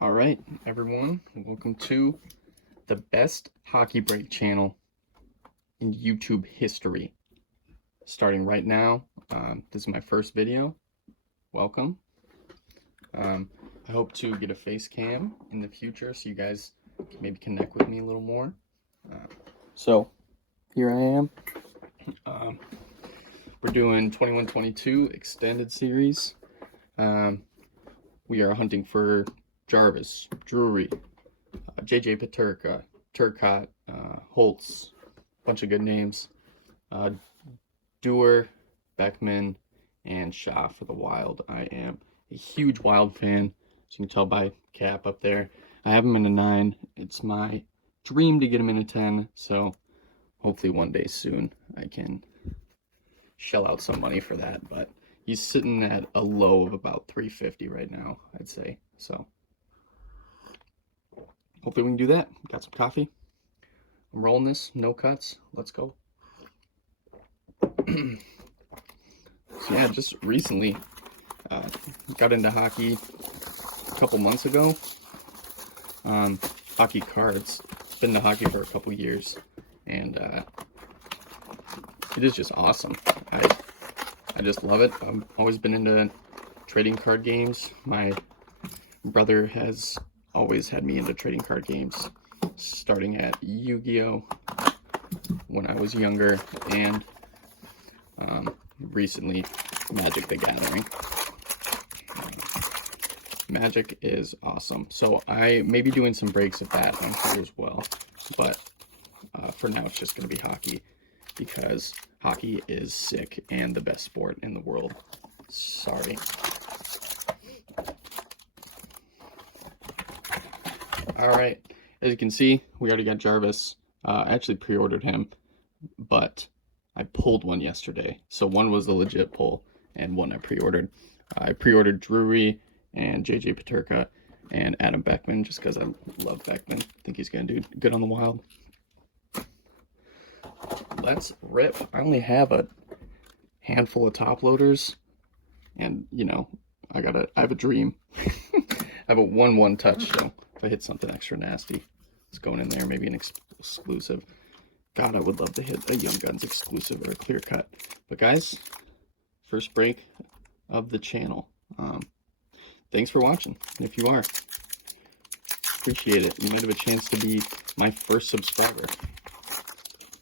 All right, everyone, welcome to the best hockey break channel in YouTube history. Starting right now, this is my first video. Welcome. I hope to get a face cam in the future so you guys can maybe connect with me a little more. So here I am. We're doing 21-22 extended series. We are hunting for Jarvis, Drury, JJ Paterka, Turcotte, Holtz, bunch of good names. Dewar, Beckman, and Shaw for the Wild. I am a huge Wild fan, as you can tell by cap up there. I have him in a 9. It's my dream to get him in a 10, so hopefully one day soon I can shell out some money for that, but he's sitting at a low of about 350 right now, I'd say. So hopefully we can do that. Got some coffee. I'm rolling this, no cuts. Let's go. So yeah, just recently got into hockey a couple months ago. Hockey cards. Been into hockey for a couple years, and it is just awesome. I just love it. I've always been into trading card games. My brother has always had me into trading card games, starting at Yu-Gi-Oh! When I was younger, and recently Magic the Gathering. Magic is awesome. So I may be doing some breaks of that on here as well, but for now it's just going to be hockey, because hockey is sick and the best sport in the world. Sorry. All right, as you can see, we already got Jarvis. I actually pre-ordered him, but I pulled one yesterday. So one was the legit pull, and one I pre-ordered. I pre-ordered Drury and JJ Paterka and Adam Beckman, just because I love Beckman. I think he's going to do good on the Wild. Let's rip. I only have a handful of top loaders, and you know, I have a dream. I have a 1-1 touch, so if I hit something extra nasty, it's going in there, maybe an exclusive. God, I would love to hit a Young Guns exclusive or a clear cut. But guys, first break of the channel. Thanks for watching. And if you are, appreciate it. You might have a chance to be my first subscriber.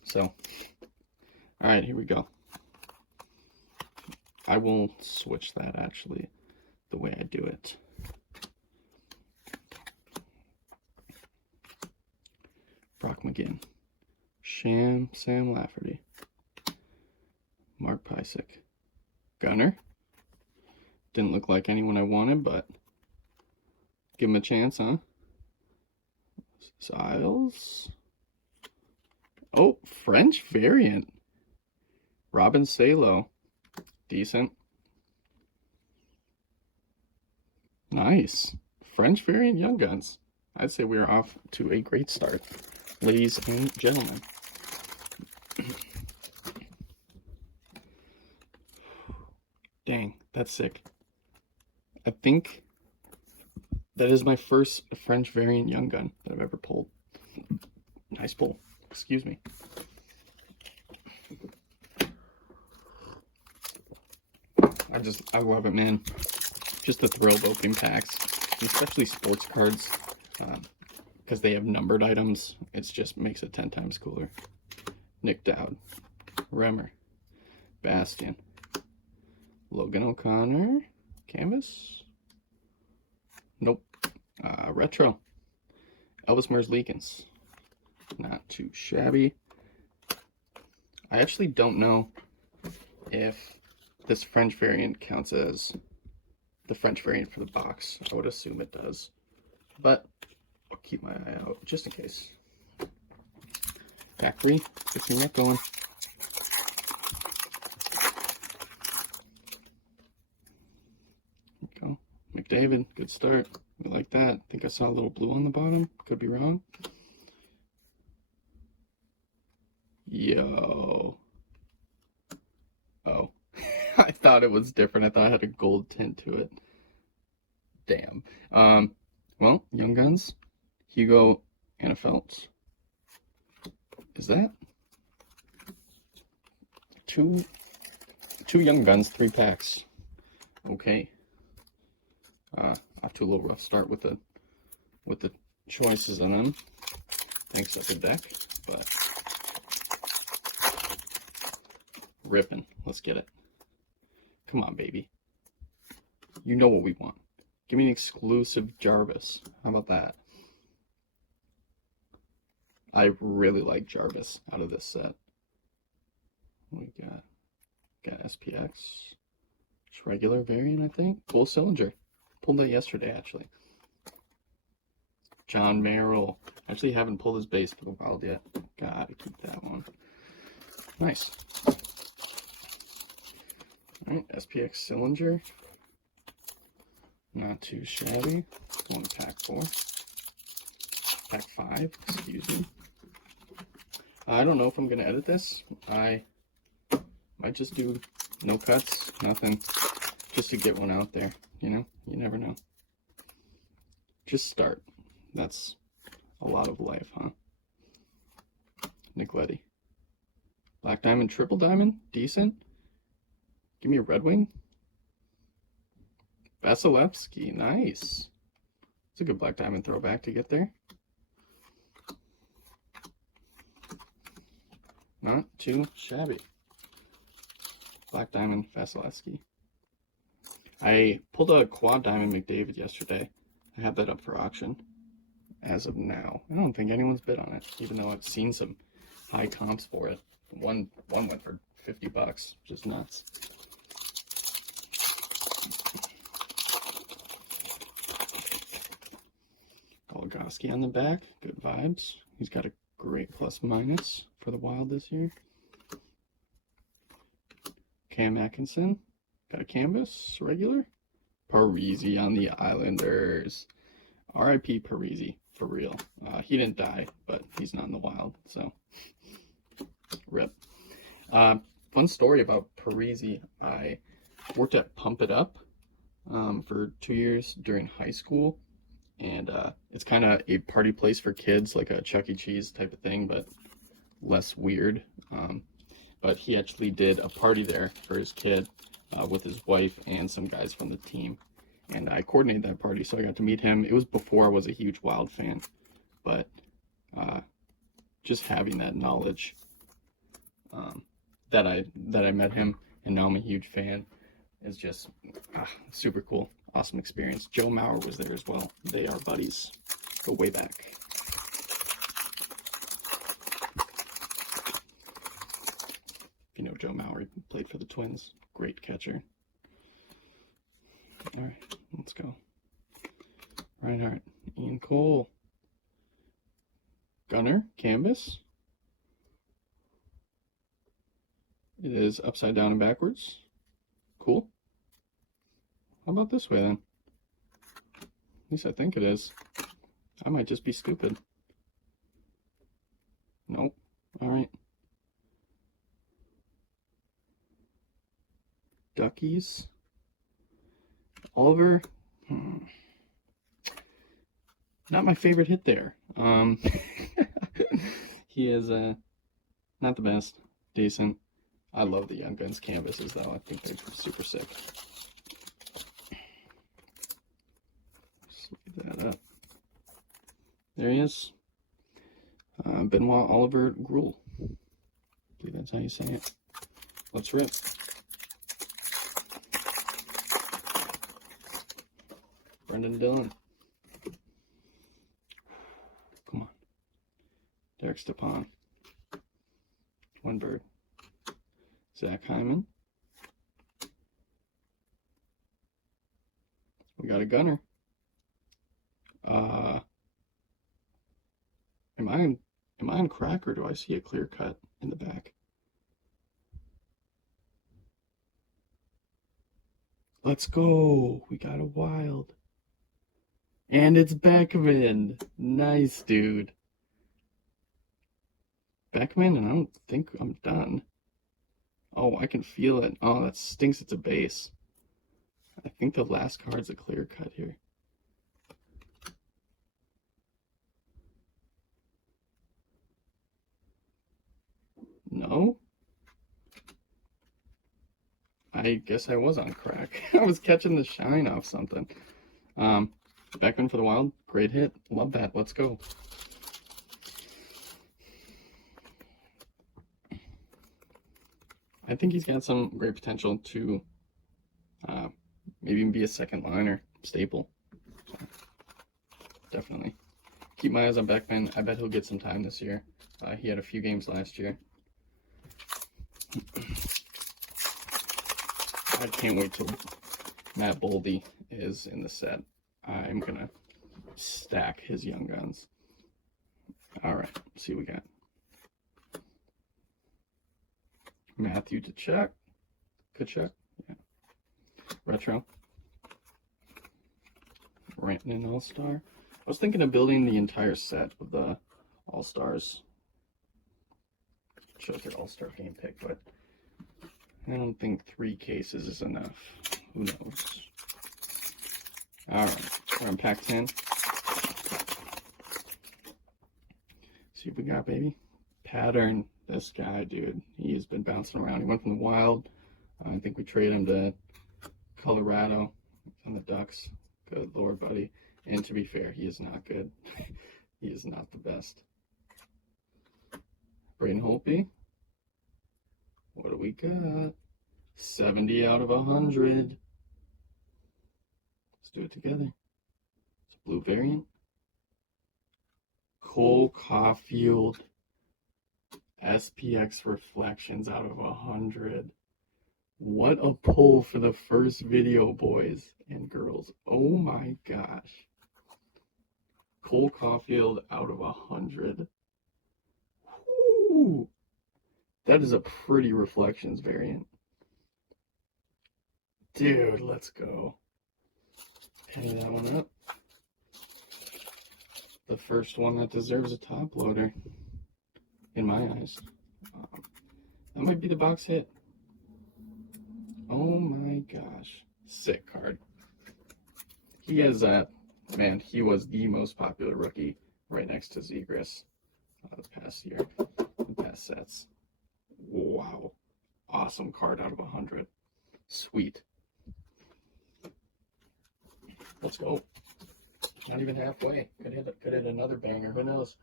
So, all right, here we go. I will switch that actually, the way I do it. Brock McGinn, Sam Lafferty, Mark Pysyk, Gunner. Didn't look like anyone I wanted, but give him a chance, huh? Siles. Oh, French variant. Robin Salo. Decent. Nice. French variant Young Guns. I'd say we are off to a great start, ladies and gentlemen. Dang, that's sick. I think that is my first French variant Young Gun that I've ever pulled. Nice pull. Excuse me. I love it, man. Just the thrill of opening packs, especially sports cards, because they have numbered items. It just makes it 10 times cooler. Nick Dowd, Remmer, Bastian, Logan O'Connor, Canvas. Nope. Retro. Elvis Merzlikins. Not too shabby. I actually don't know if this French variant counts as the French variant for the box. I would assume it does, but I'll keep my eye out just in case. Pack 3, gets me going. There we go. McDavid, good start. We like that. I think I saw a little blue on the bottom. Could be wrong. Yo. Oh. I thought it was different. I thought it had a gold tint to it. Damn. Well, Young Guns, Hugo, and a Phelps. Is that two Young Guns, 3 packs? Okay. Off to a little rough start with the choices in them. Thanks up the deck, but ripping. Let's get it. Come on, baby. You know what we want. Give me an exclusive Jarvis. How about that? I really like Jarvis out of this set. What we got? Got SPX. Just regular variant, I think. Full Cylinder. Pulled that yesterday, actually. John Merrill. Actually haven't pulled his base for the Wild yet. Gotta keep that one. Nice. Alright, SPX Cylinder. Not too shabby. One pack 4. Pack 5, excuse me. I don't know if I'm going to edit this. I might just do no cuts, nothing. Just to get one out there, you know? You never know. Just start. That's a lot of life, huh? Nick Leddy. Black Diamond, Triple Diamond, decent. Give me a Red Wing. Vasilevsky, nice. It's a good Black Diamond throwback to get there. Not too shabby. Black Diamond, Vasilevsky. I pulled a Quad Diamond McDavid yesterday. I have that up for auction as of now. I don't think anyone's bid on it, even though I've seen some high comps for it. One went for $50, which is nuts. Golgoski on the back, good vibes. He's got a great plus minus for the Wild this year. Cam Atkinson, got a canvas, regular. Parise on the Islanders. R.I.P. Parise, for real. He didn't die, but he's not in the Wild, so rip. Fun story about Parise. I worked at Pump It Up for 2 years during high school, and it's kind of a party place for kids, like a Chuck E. Cheese type of thing, but less weird. But he actually did a party there for his kid with his wife and some guys from the team, and I coordinated that party, so I got to meet him. It was before I was a huge Wild fan, but just having that knowledge that I met him, and now I'm a huge fan, is just super cool. Awesome experience. Joe Mauer was there as well. They are buddies. Go way back. If you know Joe Mauer, he played for the Twins. Great catcher. All right, let's go. Reinhardt, Ian Cole. Gunner, canvas. It is upside down and backwards. Cool. How about this way then? At least I think it is. I might just be stupid. Nope. All right. Duckies. Oliver. Not my favorite hit there. He is not the best. Decent. I love the Young Guns canvases though. I think they're super sick. Sleeve that up. There he is. Benoit Oliver Gruel. I believe that's how you say it. Let's rip. Brendan Dillon. Come on. Derek Stepan. Winberg. Zach Hyman. We got a Gunner. Am I on crack, or do I see a clear cut in the back? Let's go. We got a Wild. And it's Beckman. Nice, dude. Beckman, and I don't think I'm done. Oh, I can feel it. Oh, that stinks. It's a base. I think the last card's a clear cut here. I guess I was on crack. I was catching the shine off something. Beckman for the Wild. Great hit. Love that. Let's go. I think he's got some great potential to maybe even be a second liner staple. So, definitely. Keep my eyes on Beckman. I bet he'll get some time this year. He had a few games last year. I can't wait till Matt Boldy is in the set. I'm going to stack his young guns. All right, let's see what we got. Matthew Tkachuk. Kachuk, yeah. Retro. Rantanen All-Star. I was thinking of building the entire set of the All-Stars. Shows their All-Star game pick, but I don't think 3 cases is enough. Who knows? Alright, we're on pack 10. See what we got, baby. Pattern. This guy, dude, he has been bouncing around. He went from the Wild. I think we traded him to Colorado on the Ducks. Good Lord, buddy. And to be fair, he is not good. He is not the best. Braden Holtby. What do we got? 70 out of 100. Let's do it together. It's a blue variant. Cole Caulfield. SPX Reflections out of 100. What a pull for the first video, boys and girls. Oh my gosh. Cole Caulfield out of 100. Ooh, that is a pretty Reflections variant. Dude, let's go. Penny that one up. The first one that deserves a top loader. In my eyes. That might be the box hit. Oh my gosh. Sick card. He is man, he was the most popular rookie right next to Zegras this past year. The past sets. Wow. Awesome card out of 100. Sweet. Let's go. Not even halfway. Could hit another banger. Who knows?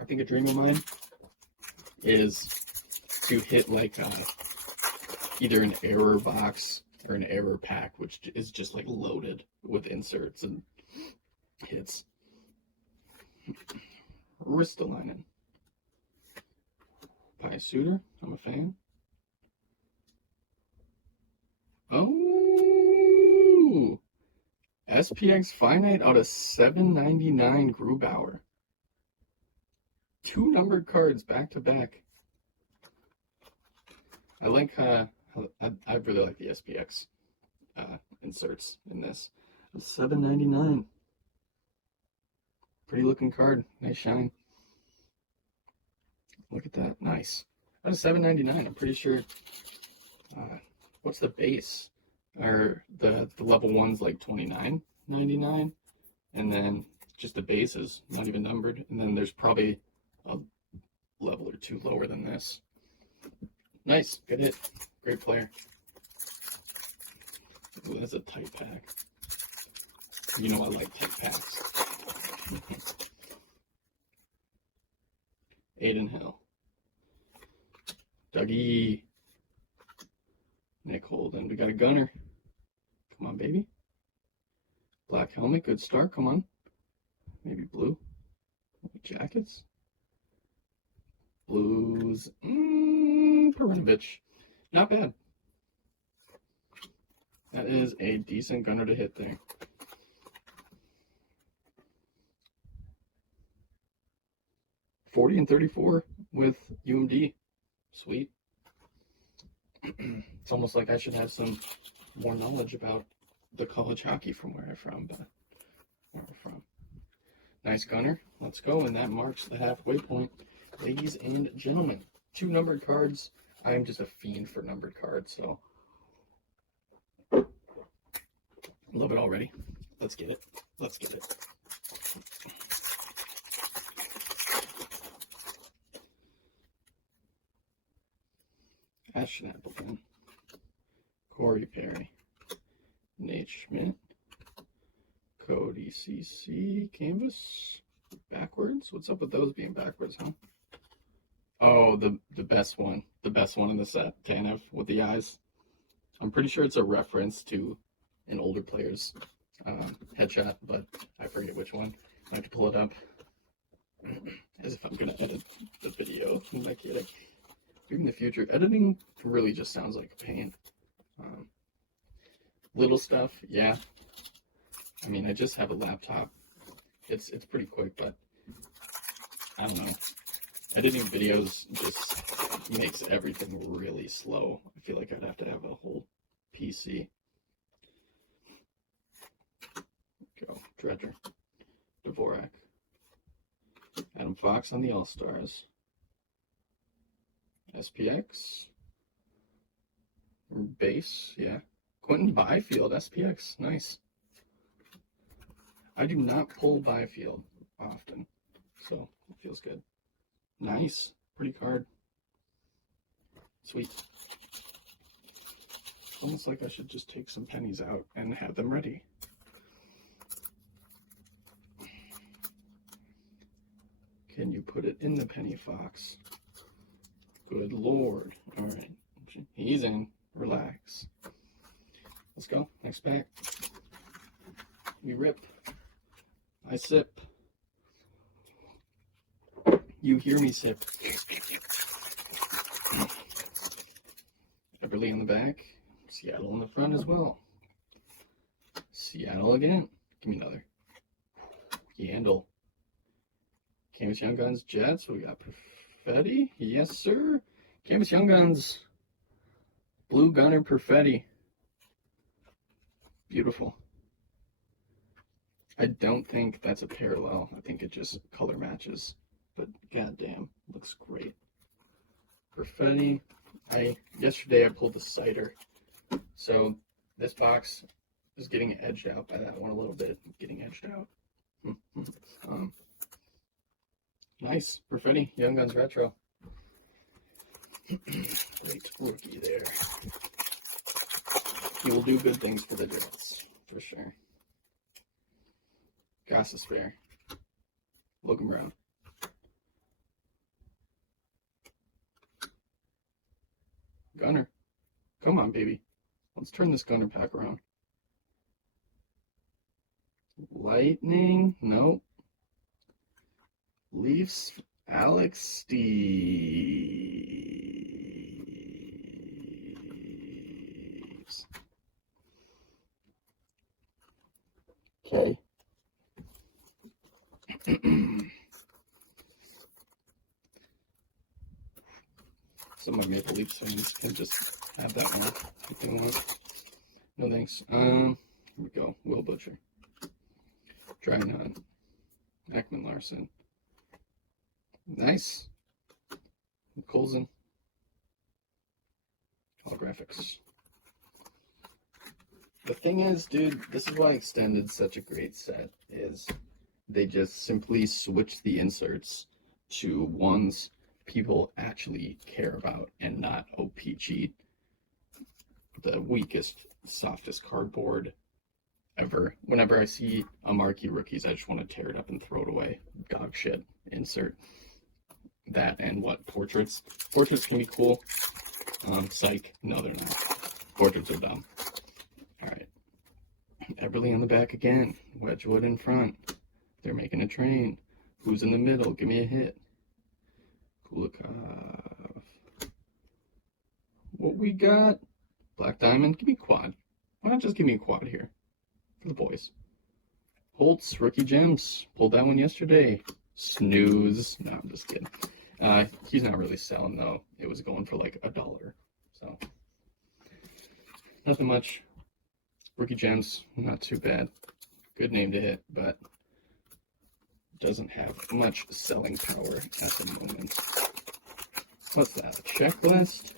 I think a dream of mine is to hit like either an error box or an error pack, which is just like loaded with inserts and hits. Ristolainen. Pie Suitor, I'm a fan. Oh! SPX Finite out of 799 Grubauer. 2 numbered cards back to back. I like I really like the SPX inserts in this. $7.99. Pretty looking card. Nice shine. Look at that. Nice. That is $7.99. I'm pretty sure. What's the base? Or the level one's like $29.99, and then just the base is not even numbered, and then there's probably a level or 2 lower than this. Nice, good hit, great player. Ooh, that's a tight pack. You know I like tight packs. Aiden Hill, Dougie, Nick Holden. We got a gunner. Come on, baby. Black helmet, good start. Come on. Maybe blue. Jackets. Blues. Perinovich. Not bad. That is a decent gunner to hit there. $40 and $34 with UMD. Sweet. It's almost like I should have some more knowledge about the college hockey from where I'm from, but where we're from. Nice gunner. Let's go, and that marks the halfway point. Ladies and gentlemen, 2 numbered cards. I am just a fiend for numbered cards, so love it already. Let's get it. Let's get it. Ashton Appleton. BCC canvas backwards. What's up with those being backwards, huh? Oh, the best one. The best one in the set, Tanev, with the eyes. I'm pretty sure it's a reference to an older player's headshot, but I forget which one. I have to pull it up. As if I'm going to edit the video. Am I kidding? In the future, editing really just sounds like a pain. Little stuff, yeah. I mean, I just have a laptop. It's pretty quick, but I don't know. Editing videos just makes everything really slow. I feel like I'd have to have a whole PC. Go, Dredger, Dvorak, Adam Fox on the All-Stars, SPX, base, yeah. Quentin Byfield, SPX, nice. I do not pull Byfield often, so it feels good. Nice, pretty card. Sweet. Almost like I should just take some pennies out and have them ready. Can you put it in the penny, Fox? Good Lord. All right, he's in. Relax. Let's go. Next pack. We rip. I sip. You hear me sip. Everly on the back. Seattle in the front as well. Seattle again. Give me another. Yandel. Camus Young Guns Jets. We got Perfetti. Yes, sir. Camus Young Guns. Blue Gunner Perfetti. Beautiful. I don't think that's a parallel. I think it just color matches. But goddamn, looks great. Perfetti. Yesterday I pulled the cider. So this box is getting edged out by that one a little bit. Getting edged out. Nice. Perfetti. Young Guns Retro. Great rookie there. He will do good things for the Jets, for sure. Goss is fair. Logan Brown. Gunner. Come on, baby. Let's turn this Gunner pack around. Lightning. Nope. Leafs. Alex Steves. Okay. So my Maple Leafs fans can just have that one if they want. No thanks. Here we go. Will Butcher. Drynod. Ekman Larson. Nice. Colson. Holographics. The thing is, dude, this is why Extended's such a great set, is they just simply switch the inserts to ones people actually care about and not OP cheat. The weakest, softest cardboard ever. Whenever I see a marquee rookies, I just want to tear it up and throw it away. Dog shit insert. That and what? Portraits? Portraits can be cool. Psych. No, they're not. Portraits are dumb. Alright. Everly on the back again. Wedgwood in front. They're making a train. Who's in the middle? Give me a hit. Kulikov. What we got? Black Diamond. Give me quad. Why not just give me a quad here? For the boys. Holtz, Rookie Gems. Pulled that one yesterday. Snooze. No, I'm just kidding. He's not really selling though. It was going for like $1. So nothing much. Rookie Gems, not too bad. Good name to hit, but doesn't have much selling power at the moment. What's that? A checklist?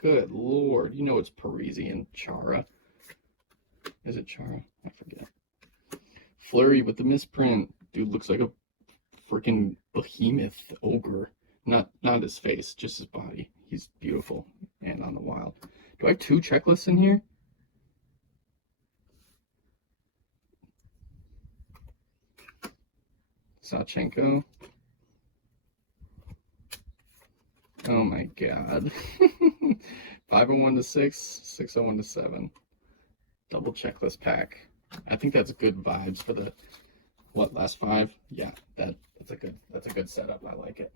Good Lord. You know it's Parisian Chara. Is it Chara? I forget. Flurry with the misprint. Dude looks like a freaking behemoth ogre. Not his face, just his body. He's beautiful and on the wild. Do I have 2 checklists in here? Sachenko. Oh my god. 501 to 6, 601 to 7. Double checklist pack. I think that's good vibes for the last 5? Yeah, that's a good setup. I like it.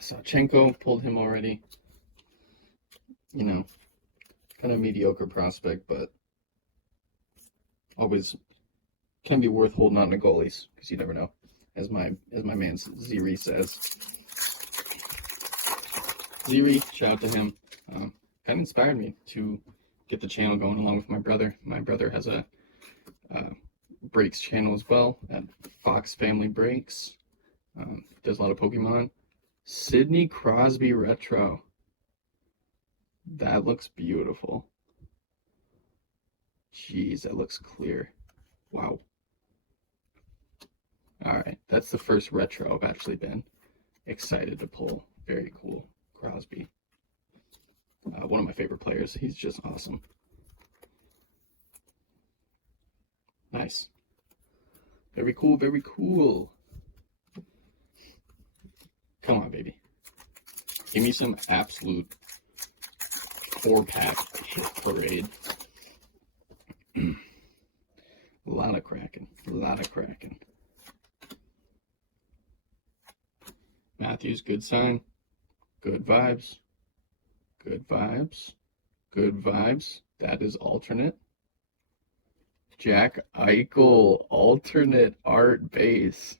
Sachenko, pulled him already. You know, kind of mediocre prospect, but always can be worth holding on to goalies because you never know. As my man Ziri says. Ziri, shout out to him. Kind of inspired me to get the channel going along with my brother. My brother has a breaks channel as well at Fox Family Breaks. Does a lot of Pokemon. Sidney Crosby Retro. That looks beautiful. Jeez, that looks clear. Wow. Alright, that's the first retro I've actually been excited to pull. Very cool. Crosby. One of my favorite players. He's just awesome. Nice. Very cool, very cool. Come on, baby. Give me some absolute 4-pack hit parade. A lot of cracking. A lot of cracking. Matthews, good sign. Good vibes. Good vibes. Good vibes. That is alternate. Jack Eichel, alternate art base.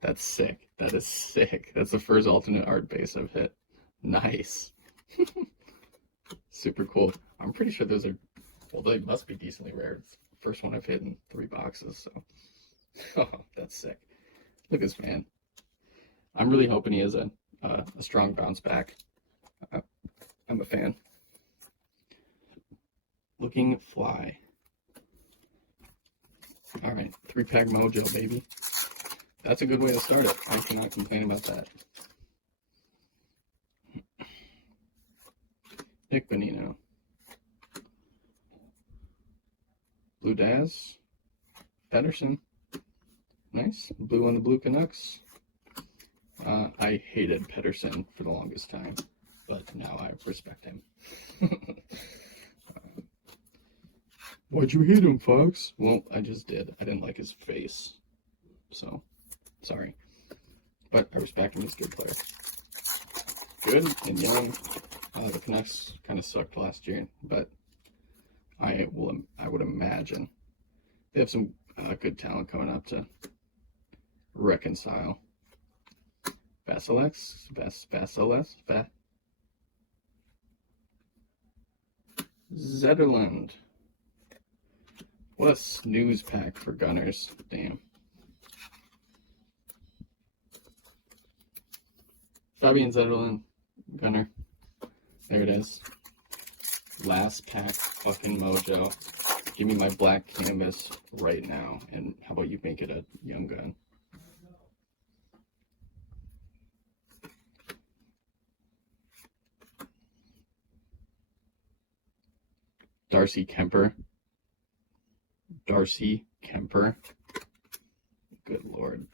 That's sick. That is sick. That's the first alternate art base I've hit. Nice. Super cool. I'm pretty sure those are, well, they must be decently rare. It's the first one I've hit in 3 boxes, so. Oh, that's sick. Look at this man. I'm really hoping he has a strong bounce back. I'm a fan. Looking fly. All right, 3-pack mojo, baby. That's a good way to start it. I cannot complain about that. Nick Bonino. Blue Daz. Pedersen. Nice. Blue on the Blue Canucks. I hated Pedersen for the longest time, but now I respect him. Why'd you hate him, Fox? Well, I just did. I didn't like his face. So, sorry. But I respect him as a good player. Good and young. The Canucks kind of sucked last year, but I would imagine they have some good talent coming up to reconcile. Vasilex, Zetterland. What a snooze pack for Gunners. Damn. Fabian Zetterland, Gunner. There it is. Last pack fucking mojo. Give me my black canvas right now. And how about you make it a young gun? Darcy Kemper. Darcy Kemper. Good lord.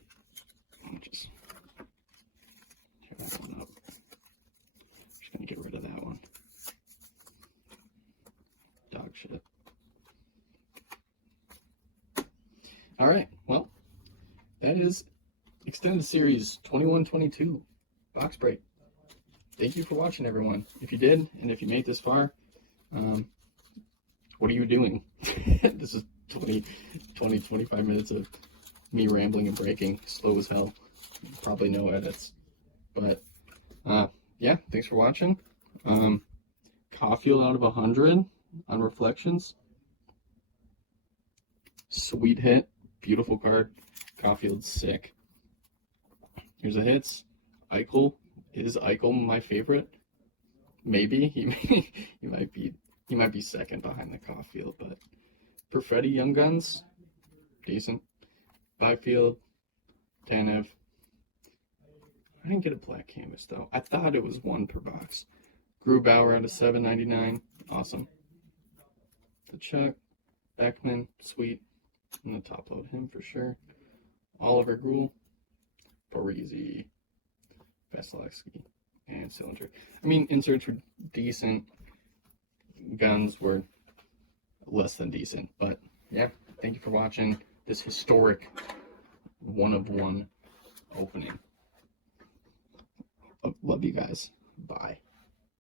I'll just tear that one up. Just gonna get rid of that one. Dog shit. Alright, well, that is Extended Series 21-22 box break. Thank you for watching, everyone. If you did, and if you made this far, what are you doing? This is 25 minutes of me rambling and breaking, slow as hell. Probably no edits. But, yeah, thanks for watching. Caulfield out of 100 on Reflections. Sweet hit. Beautiful card. Caulfield's sick. Here's the hits. Eichel. Is Eichel my favorite? Maybe. He might be second behind the Caulfield, but Perfetti Young Guns, decent. Byfield, Tanev. I didn't get a black canvas though. I thought it was 1 per box. Grubauer out of 7.99, awesome. The Chuck, Beckman, sweet. I'm going to top load him for sure. Oliver Gruel, Parisi, Vasilevsky, and Cylinder. I mean, inserts were decent. Guns were less than decent. But yeah, thank you for watching this historic 1-of-1 opening. Love you guys. Bye.